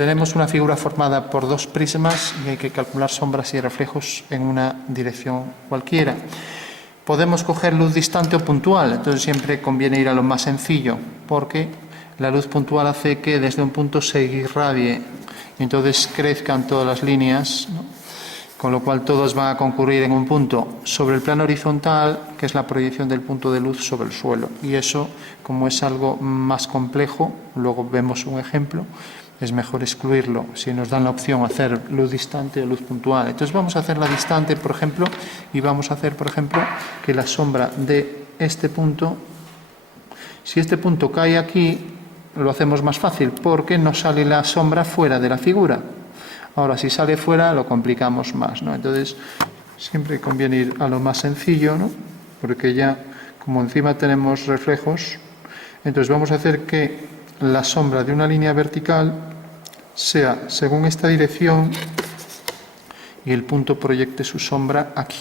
Tenemos una figura formada por dos prismas y hay que calcular sombras y reflejos en una dirección cualquiera. Podemos coger luz distante o puntual, entonces siempre conviene ir a lo más sencillo, porque la luz puntual hace que desde un punto se irradie y entonces crezcan todas las líneas, ¿no? Con lo cual todos van a concurrir en un punto sobre el plano horizontal, que es la proyección del punto de luz sobre el suelo. Y eso, como es algo más complejo, luego vemos un ejemplo, es mejor excluirlo si nos dan la opción hacer luz distante o luz puntual. Entonces vamos a hacer la distante, por ejemplo, y vamos a hacer, por ejemplo, que la sombra de este punto, si este punto cae aquí, lo hacemos más fácil, porque no sale la sombra fuera de la figura. Ahora, si sale fuera, lo complicamos más, ¿no? Entonces, siempre conviene ir a lo más sencillo, ¿no? Porque ya, como encima tenemos reflejos, entonces vamos a hacer que la sombra de una línea vertical sea según esta dirección y el punto proyecte su sombra aquí.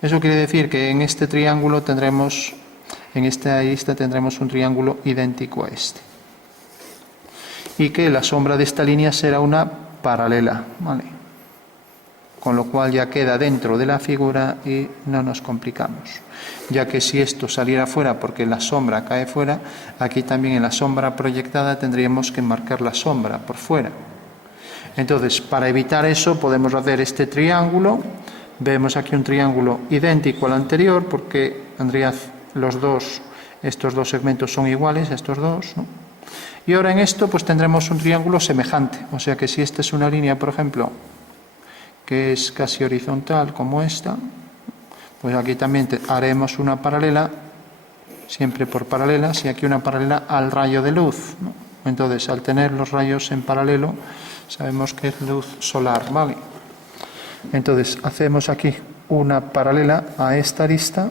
Eso quiere decir que en este triángulo tendremos, en esta lista tendremos un triángulo idéntico a este. Y que la sombra de esta línea será una paralela, ¿vale? Con lo cual ya queda dentro de la figura y no nos complicamos. Ya que si esto saliera fuera porque la sombra cae fuera, aquí también en la sombra proyectada tendríamos que marcar la sombra por fuera. Entonces, para evitar eso podemos hacer este triángulo. Vemos aquí un triángulo idéntico al anterior porque estos dos segmentos son iguales, estos dos, ¿no? Y ahora en esto pues tendremos un triángulo semejante, o sea que si esta es una línea, por ejemplo, que es casi horizontal como esta, pues aquí también haremos una paralela, siempre por paralelas, y aquí una paralela al rayo de luz, ¿no? Entonces, al tener los rayos en paralelo, sabemos que es luz solar, ¿vale? Entonces, hacemos aquí una paralela a esta arista,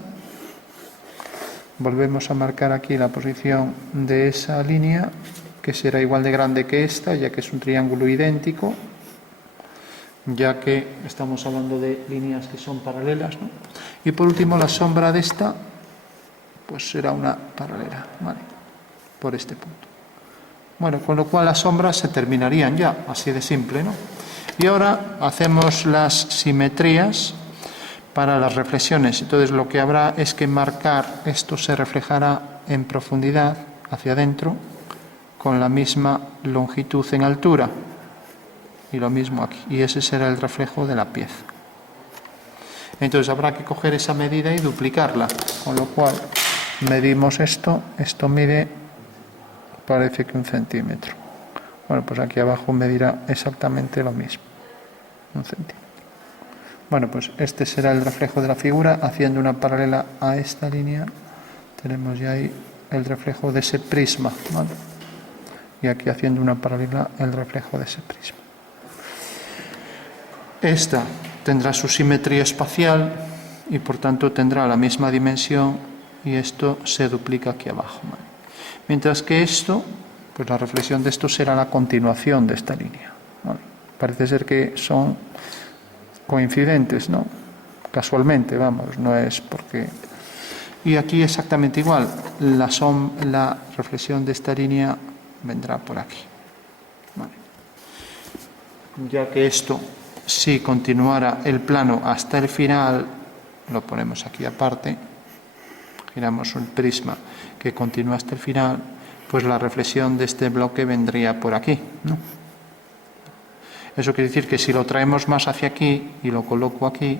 volvemos a marcar aquí la posición de esa línea, que será igual de grande que esta, ya que es un triángulo idéntico, ya que estamos hablando de líneas que son paralelas, ¿no? Y por último, la sombra de esta, pues será una paralela, ¿vale? Por este punto. Bueno, con lo cual las sombras se terminarían ya, así de simple, ¿no? Y ahora hacemos las simetrías para las reflexiones. Entonces lo que habrá es que marcar, esto se reflejará en profundidad hacia adentro, con la misma longitud en altura, y lo mismo aquí, y ese será el reflejo de la pieza. Entonces habrá que coger esa medida y duplicarla, con lo cual medimos esto mide, parece que 1 centímetro. Bueno, pues aquí abajo medirá exactamente lo mismo, 1 centímetro. Bueno, pues este será el reflejo de la figura, haciendo una paralela a esta línea, tenemos ya ahí el reflejo de ese prisma, ¿vale? Y aquí haciendo una paralela el reflejo de ese prisma. Esta tendrá su simetría espacial y por tanto tendrá la misma dimensión y esto se duplica aquí abajo, ¿vale? Mientras que esto, pues la reflexión de esto será la continuación de esta línea, ¿vale? Parece ser que son coincidentes, ¿no? Casualmente, vamos, no es porque... Y aquí exactamente igual, la reflexión de esta línea vendrá por aquí, ¿vale? Ya que esto, si continuara el plano hasta el final, lo ponemos aquí aparte, giramos un prisma que continúa hasta el final, pues la reflexión de este bloque vendría por aquí, ¿no? Eso quiere decir que si lo traemos más hacia aquí y lo coloco aquí,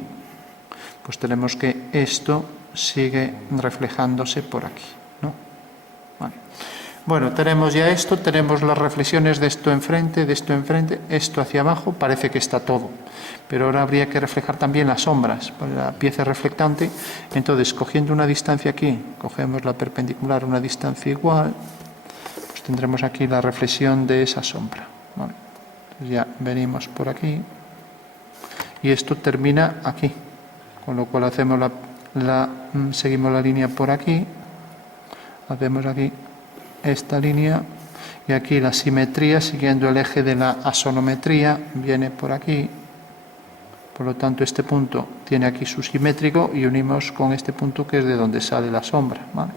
pues tenemos que esto sigue reflejándose por aquí, ¿no? Vale. Bueno, tenemos ya esto, tenemos las reflexiones de esto enfrente, esto hacia abajo, parece que está todo. Pero ahora habría que reflejar también las sombras, la pieza reflectante. Entonces, cogiendo una distancia aquí, cogemos la perpendicular, una distancia igual, pues tendremos aquí la reflexión de esa sombra, ¿vale? Ya venimos por aquí y esto termina aquí, con lo cual hacemos seguimos la línea por aquí, hacemos aquí esta línea y aquí la simetría siguiendo el eje de la asonometría viene por aquí, por lo tanto este punto tiene aquí su simétrico y unimos con este punto que es de donde sale la sombra, ¿vale?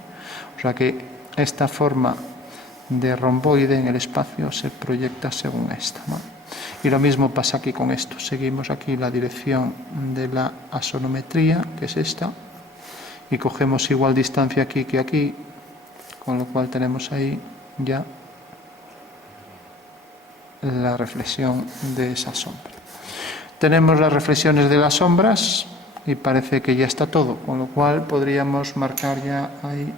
O sea que esta forma de romboide en el espacio se proyecta según esta, ¿no? Y lo mismo pasa aquí con esto. Seguimos aquí la dirección de la asonometría, que es esta, y cogemos igual distancia aquí que aquí, con lo cual tenemos ahí ya la reflexión de esa sombra. Tenemos las reflexiones de las sombras y parece que ya está todo, con lo cual podríamos marcar ya ahí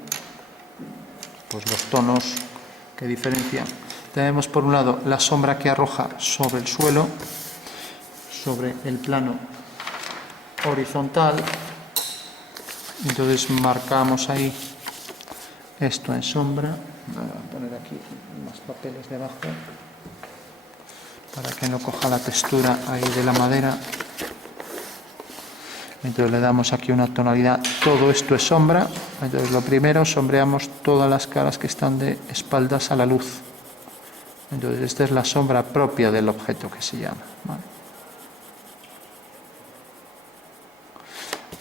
pues los tonos que diferencian. Tenemos por un lado la sombra que arroja sobre el suelo, sobre el plano horizontal. Entonces marcamos ahí esto en sombra. Voy a poner aquí más papeles debajo para que no coja la textura ahí de la madera. Entonces le damos aquí una tonalidad. Todo esto es sombra. Entonces lo primero, sombreamos todas las caras que están de espaldas a la luz. Entonces esta es la sombra propia del objeto que se llama, ¿vale?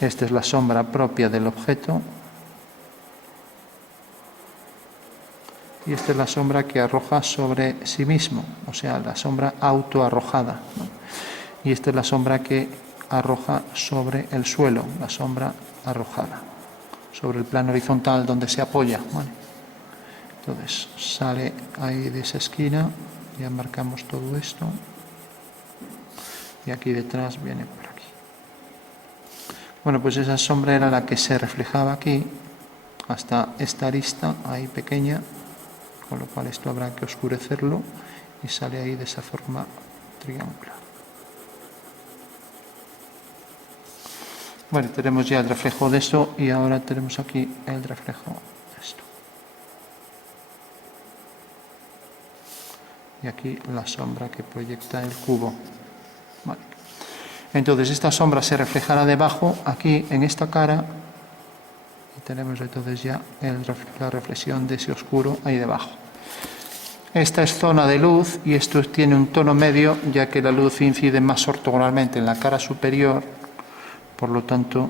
Esta es la sombra propia del objeto. Y esta es la sombra que arroja sobre sí mismo, o sea, la sombra autoarrojada, ¿no? Y esta es la sombra que arroja sobre el suelo, la sombra arrojada, sobre el plano horizontal donde se apoya, ¿vale? Entonces sale ahí de esa esquina, ya marcamos todo esto, y aquí detrás viene por aquí. Bueno, pues esa sombra era la que se reflejaba aquí, hasta esta arista ahí pequeña, con lo cual esto habrá que oscurecerlo, y sale ahí de esa forma triangular. Bueno, tenemos ya el reflejo de esto y ahora tenemos aquí el reflejo de esto. Y aquí la sombra que proyecta el cubo. Vale. Entonces esta sombra se reflejará debajo, aquí en esta cara, y tenemos entonces ya la reflexión de ese oscuro ahí debajo. Esta es zona de luz y esto tiene un tono medio, ya que la luz incide más ortogonalmente en la cara superior. Por lo tanto,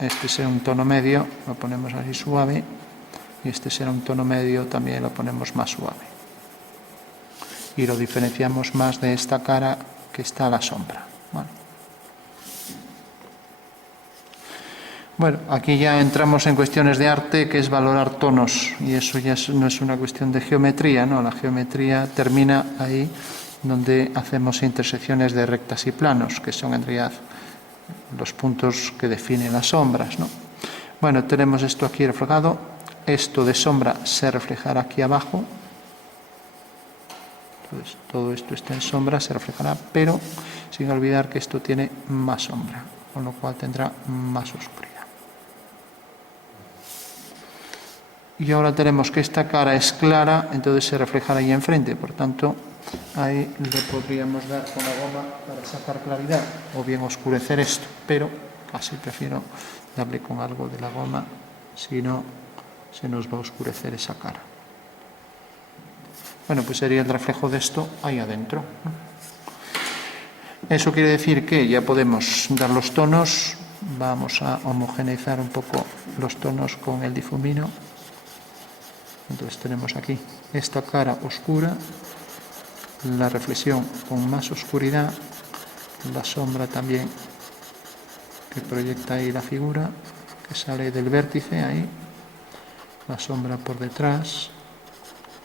este será un tono medio, lo ponemos así suave, y este será un tono medio, también lo ponemos más suave. Y lo diferenciamos más de esta cara que está a la sombra, ¿vale? Bueno, aquí ya entramos en cuestiones de arte, que es valorar tonos, y eso ya no es una cuestión de geometría, ¿no? La geometría termina ahí donde hacemos intersecciones de rectas y planos, que son en realidad los puntos que definen las sombras, ¿no? Bueno, tenemos esto aquí reflejado. Esto de sombra se reflejará aquí abajo. Entonces, todo esto está en sombra, se reflejará, pero sin olvidar que esto tiene más sombra, con lo cual tendrá más oscuridad. Y ahora tenemos que esta cara es clara, entonces se reflejará ahí enfrente, por tanto, ahí le podríamos dar con la goma para sacar claridad, o bien oscurecer esto, pero casi prefiero darle con algo de la goma, si no se nos va a oscurecer esa cara. Bueno, pues sería el reflejo de esto ahí adentro. Eso quiere decir que ya podemos dar los tonos. Vamos a homogeneizar un poco los tonos con el difumino. Entonces tenemos aquí esta cara oscura, la reflexión con más oscuridad, la sombra también que proyecta ahí la figura, que sale del vértice ahí, la sombra por detrás,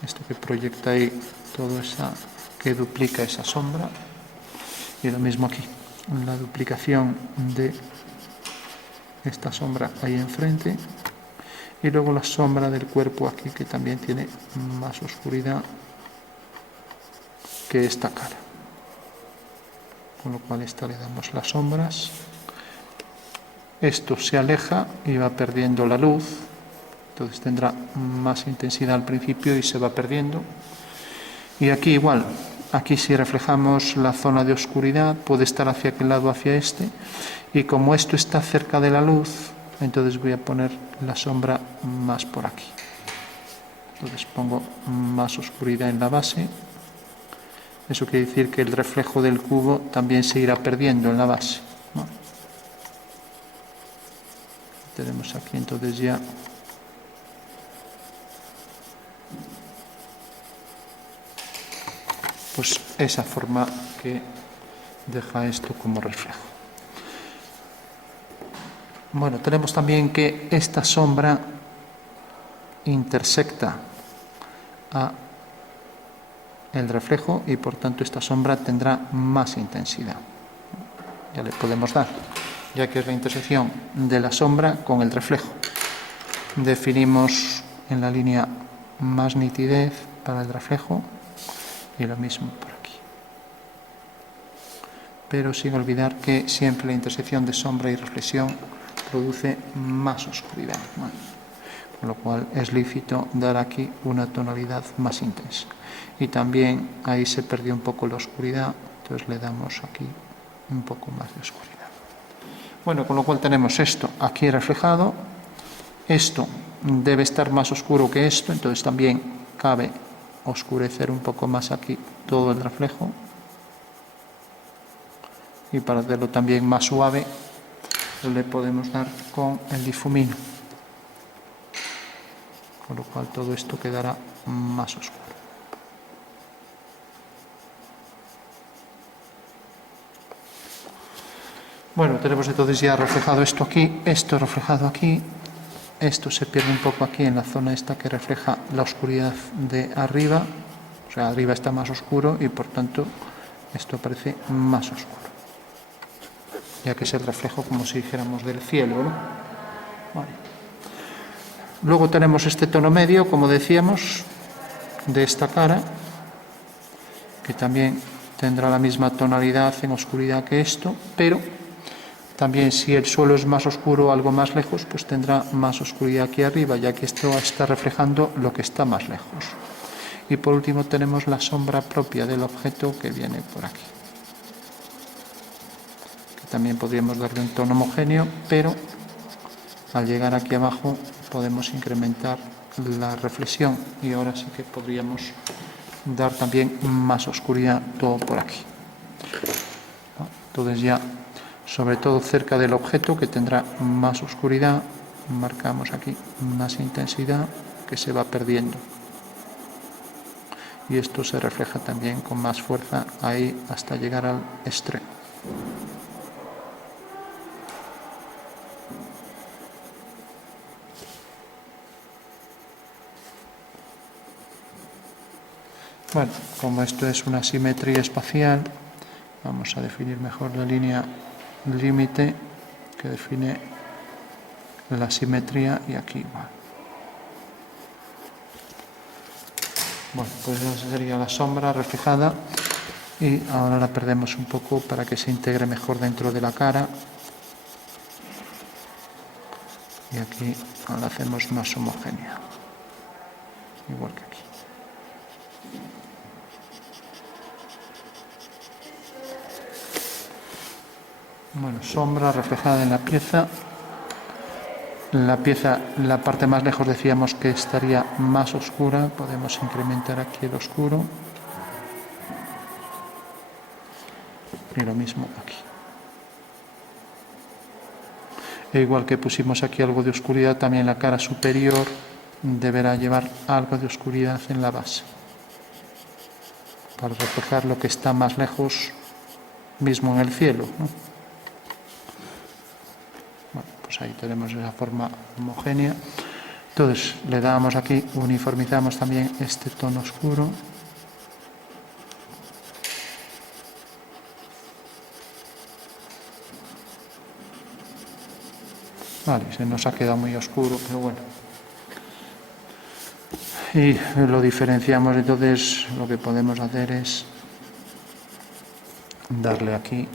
esto que proyecta ahí todo esa, que duplica esa sombra, y lo mismo aquí, la duplicación de esta sombra ahí enfrente, y luego la sombra del cuerpo aquí, que también tiene más oscuridad que esta cara, con lo cual esta le damos las sombras. Esto se aleja y va perdiendo la luz, entonces tendrá más intensidad al principio y se va perdiendo. Y aquí igual, aquí si reflejamos la zona de oscuridad puede estar hacia aquel lado, hacia este, y como esto está cerca de la luz, entonces voy a poner la sombra más por aquí. Entonces pongo más oscuridad en la base. Eso quiere decir que el reflejo del cubo también se irá perdiendo en la base, ¿no? Tenemos aquí entonces ya pues esa forma que deja esto como reflejo. Bueno, tenemos también que esta sombra intersecta a el reflejo y por tanto esta sombra tendrá más intensidad. Ya le podemos dar, ya que es la intersección de la sombra con el reflejo. Definimos en la línea más nitidez para el reflejo y lo mismo por aquí. Pero sin olvidar que siempre la intersección de sombra y reflexión produce más oscuridad. Bueno, con lo cual es lícito dar aquí una tonalidad más intensa. Y también ahí se perdió un poco la oscuridad, entonces le damos aquí un poco más de oscuridad. Bueno, con lo cual tenemos esto aquí reflejado, esto debe estar más oscuro que esto, entonces también cabe oscurecer un poco más aquí todo el reflejo. Y para hacerlo también más suave, le podemos dar con el difumino, con lo cual todo esto quedará más oscuro. Bueno, tenemos entonces ya reflejado esto aquí, esto reflejado aquí, esto se pierde un poco aquí en la zona esta que refleja la oscuridad de arriba, o sea, arriba está más oscuro y por tanto esto parece más oscuro, ya que es el reflejo como si dijéramos del cielo, ¿no? Vale. Luego tenemos este tono medio, como decíamos, de esta cara, que también tendrá la misma tonalidad en oscuridad que esto, pero también si el suelo es más oscuro algo más lejos, pues tendrá más oscuridad aquí arriba, ya que esto está reflejando lo que está más lejos. Y por último tenemos la sombra propia del objeto que viene por aquí, que también podríamos darle un tono homogéneo, pero al llegar aquí abajo podemos incrementar la reflexión y ahora sí que podríamos dar también más oscuridad todo por aquí. Entonces ya, sobre todo cerca del objeto que tendrá más oscuridad, marcamos aquí más intensidad que se va perdiendo. Y esto se refleja también con más fuerza ahí hasta llegar al extremo. Bueno, como esto es una simetría espacial, vamos a definir mejor la línea límite que define la simetría y aquí igual. Bueno, pues esa sería la sombra reflejada y ahora la perdemos un poco para que se integre mejor dentro de la cara. Y aquí la hacemos más homogénea, igual que aquí. Bueno, sombra reflejada en la pieza. La parte más lejos decíamos que estaría más oscura, podemos incrementar aquí el oscuro. Y lo mismo aquí. E igual que pusimos aquí algo de oscuridad, también la cara superior deberá llevar algo de oscuridad en la base, para reflejar lo que está más lejos, mismo en el cielo, ¿no? Bueno, pues ahí tenemos esa forma homogénea. Entonces le damos aquí, uniformizamos también este tono oscuro. Vale, se nos ha quedado muy oscuro, pero bueno. Y lo diferenciamos, entonces lo que podemos hacer es darle aquí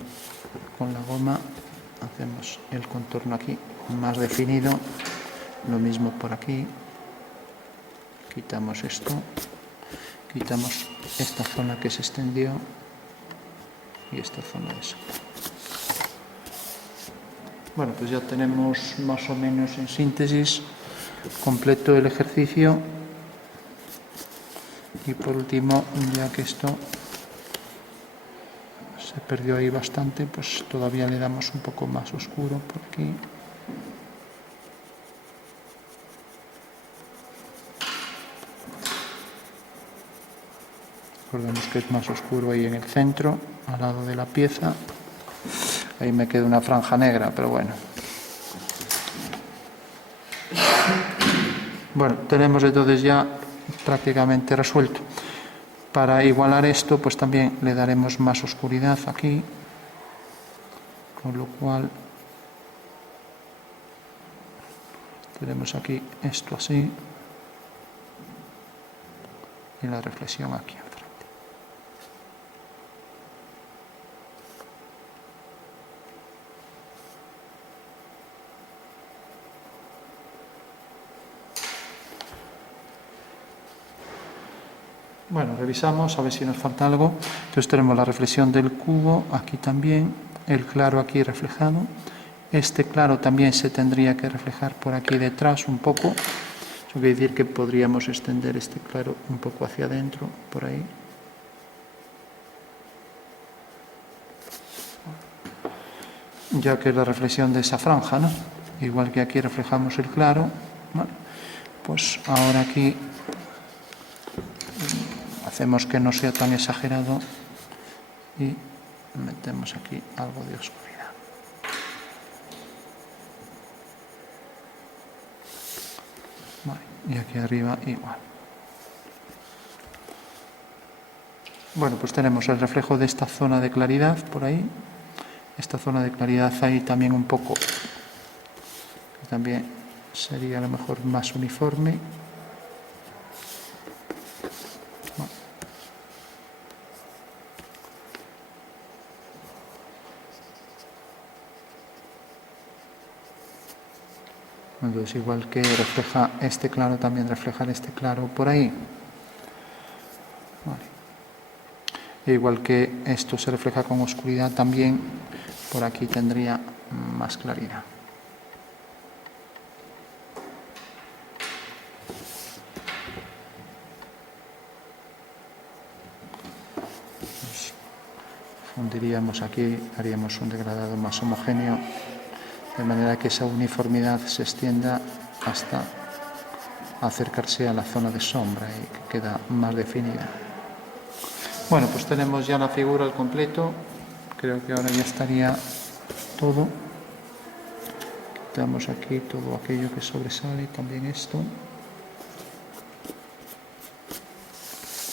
con la goma, hacemos el contorno aquí más definido, lo mismo por aquí, quitamos esto, quitamos esta zona que se extendió y esta zona de sombra. Bueno, pues ya tenemos más o menos en síntesis completo el ejercicio. Y por último, ya que esto se perdió ahí bastante, pues todavía le damos un poco más oscuro por aquí. Recordemos que es más oscuro ahí en el centro, al lado de la pieza. Ahí me queda una franja negra, pero bueno. Bueno, tenemos entonces ya prácticamente resuelto. Para igualar esto, pues también le daremos más oscuridad aquí, con lo cual tenemos aquí esto así y la reflexión aquí enfrente. Bueno, revisamos a ver si nos falta algo. Entonces tenemos la reflexión del cubo aquí también, el claro aquí reflejado. Este claro también se tendría que reflejar por aquí detrás un poco. Eso quiere decir que podríamos extender este claro un poco hacia adentro, por ahí. Ya que es la reflexión de esa franja, ¿no? Igual que aquí reflejamos el claro, ¿vale? Pues ahora aquí hacemos que no sea tan exagerado y metemos aquí algo de oscuridad. Vale, y aquí arriba igual. Bueno, pues tenemos el reflejo de esta zona de claridad por ahí. Esta zona de claridad ahí también un poco, que también sería a lo mejor más uniforme. Entonces, igual que refleja este claro, también reflejar este claro por ahí. Vale. E igual que esto se refleja con oscuridad, también por aquí tendría más claridad. Pues fundiríamos aquí, haríamos un degradado más homogéneo, de manera que esa uniformidad se extienda hasta acercarse a la zona de sombra y que queda más definida. Bueno, pues tenemos ya la figura al completo. Creo que ahora ya estaría todo. Quitamos aquí todo aquello que sobresale, también esto.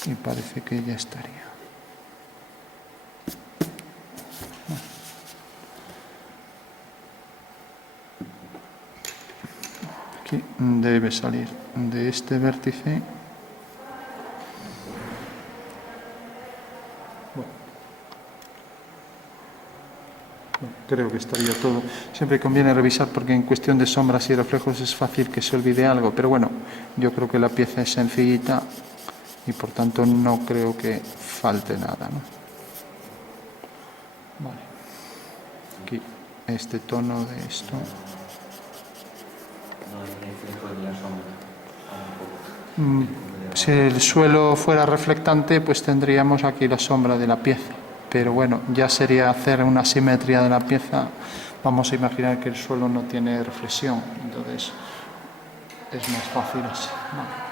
Y parece que ya estaría. Aquí debe salir de este vértice. Creo que estaría todo. Siempre conviene revisar porque en cuestión de sombras y reflejos es fácil que se olvide algo, pero bueno, yo creo que la pieza es sencillita y por tanto no creo que falte nada, ¿no? Vale. Aquí este tono de esto. Si el suelo fuera reflectante, pues tendríamos aquí la sombra de la pieza. Pero bueno, ya sería hacer una simetría de la pieza. Vamos a imaginar que el suelo no tiene reflexión, entonces es más fácil así. Vale.